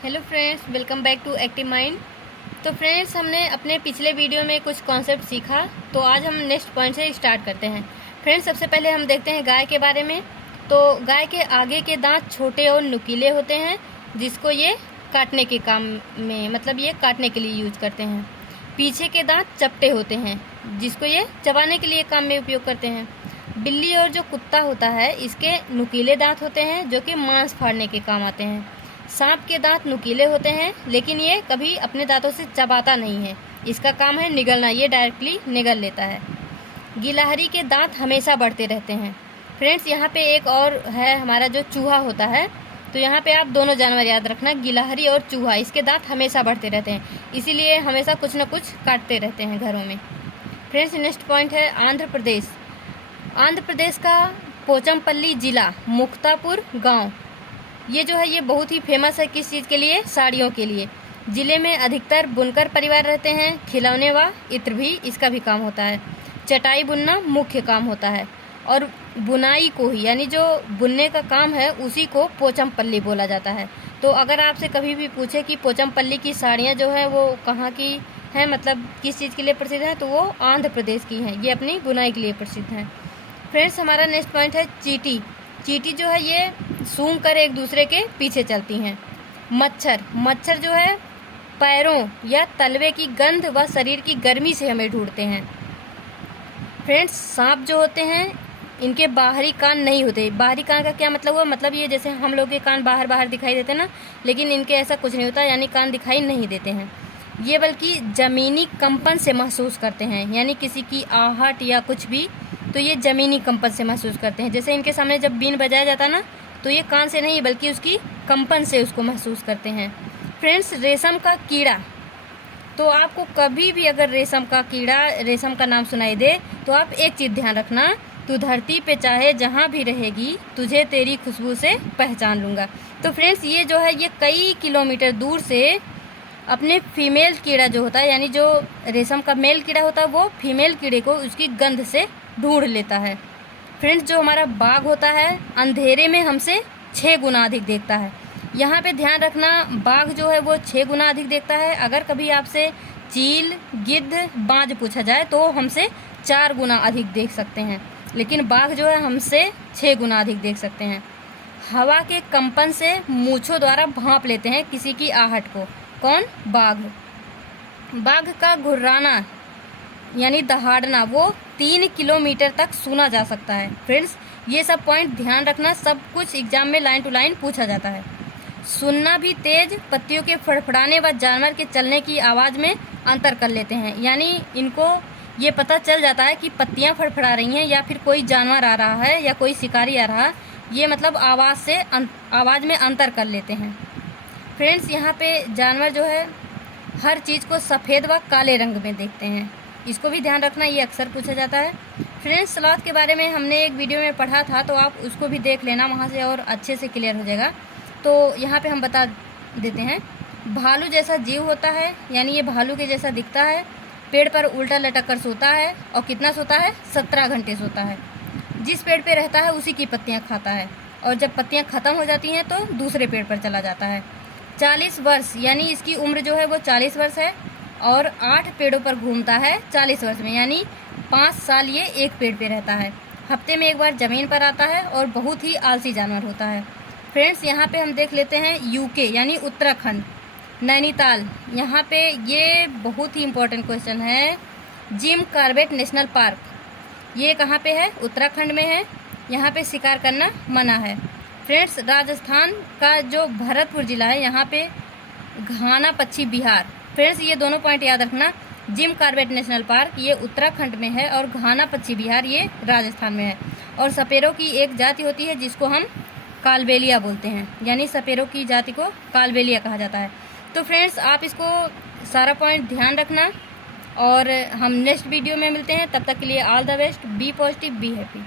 Hello friends, welcome back to active mind. तो friends, हमने अपने पिछले वीडियो में कुछ कॉन्सेप्ट सीखा, तो आज हम नेक्स्ट पॉइंट से स्टार्ट करते हैं। फ्रेंड्स, सबसे पहले हम देखते हैं गाय के बारे में। तो गाय के आगे के दांत छोटे और नुकीले होते हैं, जिसको ये काटने के काम में, मतलब ये काटने के लिए यूज करते हैं। पीछे के दांत चपटे होते हैं, जिसको ये चबाने के लिए काम में उपयोग करते हैं। बिल्ली और जो कुत्ता होता है, इसके नुकीले दांत होते हैं, जो कि मांस फाड़ने के काम आते हैं। सांप के दांत नुकीले होते हैं, लेकिन ये कभी अपने दांतों से चबाता नहीं है। इसका काम है निगलना, ये डायरेक्टली निगल लेता है। गिलहरी के दांत हमेशा बढ़ते रहते हैं। फ्रेंड्स, यहाँ पे एक और है हमारा जो चूहा होता है। तो यहाँ पे आप दोनों जानवर याद रखना, गिलहरी और चूहा, इसके दांत हमेशा बढ़ते रहते हैं, इसीलिए हमेशा कुछ न कुछ काटते रहते हैं घरों में। फ्रेंड्स, नेक्स्ट पॉइंट है आंध्र प्रदेश। आंध्र प्रदेश का पोचमपल्ली जिला, मुक्तापुर गाँव, ये जो है ये बहुत ही फेमस है। किस चीज़ के लिए? साड़ियों के लिए। ज़िले में अधिकतर बुनकर परिवार रहते हैं। खिलौने व इत्र भी इसका भी काम होता है। चटाई बुनना मुख्य काम होता है, और बुनाई को ही, यानी जो बुनने का काम है उसी को पोचमपल्ली बोला जाता है। तो अगर आपसे कभी भी पूछे कि पोचमपल्ली की साड़ियाँ जो है वो कहाँ की हैं, मतलब किस चीज़ के लिए प्रसिद्ध है, तो वो आंध्र प्रदेश की हैं। ये अपनी बुनाई के लिए प्रसिद्ध हैं। फ्रेंड्स, हमारा नेक्स्ट पॉइंट है चींटी। चींटी जो है ये सूंघ कर एक दूसरे के पीछे चलती हैं। मच्छर जो है पैरों या तलवे की गंध व शरीर की गर्मी से हमें ढूंढते हैं। फ्रेंड्स, सांप जो होते हैं, इनके बाहरी कान नहीं होते। बाहरी कान का क्या मतलब हुआ? मतलब ये जैसे हम लोग के कान बाहर बाहर दिखाई देते हैं ना, लेकिन इनके ऐसा कुछ नहीं होता, यानी कान दिखाई नहीं देते हैं ये, बल्कि ज़मीनी कंपन से महसूस करते हैं। यानी किसी की आहट या कुछ भी, तो ये ज़मीनी कंपन से महसूस करते हैं। जैसे इनके सामने जब बीन बजाया जाता है ना, तो ये कान से नहीं बल्कि उसकी कंपन से उसको महसूस करते हैं। फ्रेंड्स, रेशम का कीड़ा। तो आपको कभी भी अगर रेशम का कीड़ा, रेशम का नाम सुनाई दे, तो आप एक चीज़ ध्यान रखना, तू धरती पे चाहे जहाँ भी रहेगी, तुझे तेरी खुशबू से पहचान लूँगा। तो फ्रेंड्स, ये जो है ये कई किलोमीटर दूर से अपने फीमेल कीड़ा जो होता है, यानी जो रेशम का मेल कीड़ा होता है, वो फीमेल कीड़े को उसकी गंध से ढूंढ लेता है। फ्रेंड्स, जो हमारा बाघ होता है, अंधेरे में हमसे 6 गुना अधिक देखता है। यहाँ पे ध्यान रखना, बाघ जो है वो 6 गुना अधिक देखता है। अगर कभी आपसे चील, गिद्ध, बाज पूछा जाए तो हमसे 4 गुना अधिक देख सकते हैं, लेकिन बाघ जो है हमसे 6 गुना अधिक देख सकते हैं। हवा के कंपन से मूंछों द्वारा भांप लेते हैं किसी की आहट को। कौन? बाघ। बाघ का घुर्राना यानी दहाड़ना, वो 3 किलोमीटर तक सुना जा सकता है। फ्रेंड्स, ये सब पॉइंट ध्यान रखना, सब कुछ एग्जाम में लाइन टू लाइन पूछा जाता है। सुनना भी तेज, पत्तियों के फड़फड़ाने व जानवर के चलने की आवाज़ में अंतर कर लेते हैं। यानी इनको ये पता चल जाता है कि पत्तियां फड़फड़ा रही हैं या फिर कोई जानवर आ रहा है या कोई शिकारी आ रहा है। ये मतलब आवाज़ में अंतर कर लेते हैं। फ्रेंड्स, यहाँ पे जानवर जो है हर चीज़ को सफ़ेद व काले रंग में देखते हैं, इसको भी ध्यान रखना, ये अक्सर पूछा जाता है। फ्रेंड्स, स्लॉथ के बारे में हमने एक वीडियो में पढ़ा था, तो आप उसको भी देख लेना, वहाँ से और अच्छे से क्लियर हो जाएगा। तो यहाँ पे हम बता देते हैं, भालू जैसा जीव होता है, यानी ये भालू के जैसा दिखता है। पेड़ पर उल्टा लटक कर सोता है, और कितना सोता है? 17 घंटे सोता है। जिस पेड़ पर रहता है उसी की पत्तियाँ खाता है, और जब पत्तियाँ ख़त्म हो जाती हैं तो दूसरे पेड़ पर चला जाता है। 40 वर्ष, यानी इसकी उम्र जो है वो 40 वर्ष है, और 8 पेड़ों पर घूमता है 40 वर्ष में, यानी 5 साल ये एक पेड़ पे रहता है। हफ्ते में एक बार ज़मीन पर आता है, और बहुत ही आलसी जानवर होता है। फ्रेंड्स, यहाँ पे हम देख लेते हैं यूके यानी उत्तराखंड, नैनीताल। यहाँ पे ये बहुत ही इम्पोर्टेंट क्वेश्चन है। जिम कॉर्बेट नेशनल पार्क, ये कहाँ पे है? उत्तराखंड में है। यहाँ पे शिकार करना मना है। फ्रेंड्स, राजस्थान का जो भरतपुर ज़िला है, यहाँ पे घाना पक्षी बिहार। फ्रेंड्स, ये दोनों पॉइंट याद रखना, जिम कॉर्बेट नेशनल पार्क ये उत्तराखंड में है, और घाना पक्षी बिहार ये राजस्थान में है। और सपेरों की एक जाति होती है जिसको हम कालबेलिया बोलते हैं, यानी सपेरों की जाति को कालबेलिया कहा जाता है। तो फ्रेंड्स, आप इसको सारा पॉइंट ध्यान रखना, और हम नेक्स्ट वीडियो में मिलते हैं। तब तक के लिए all the best, be positive, be happy.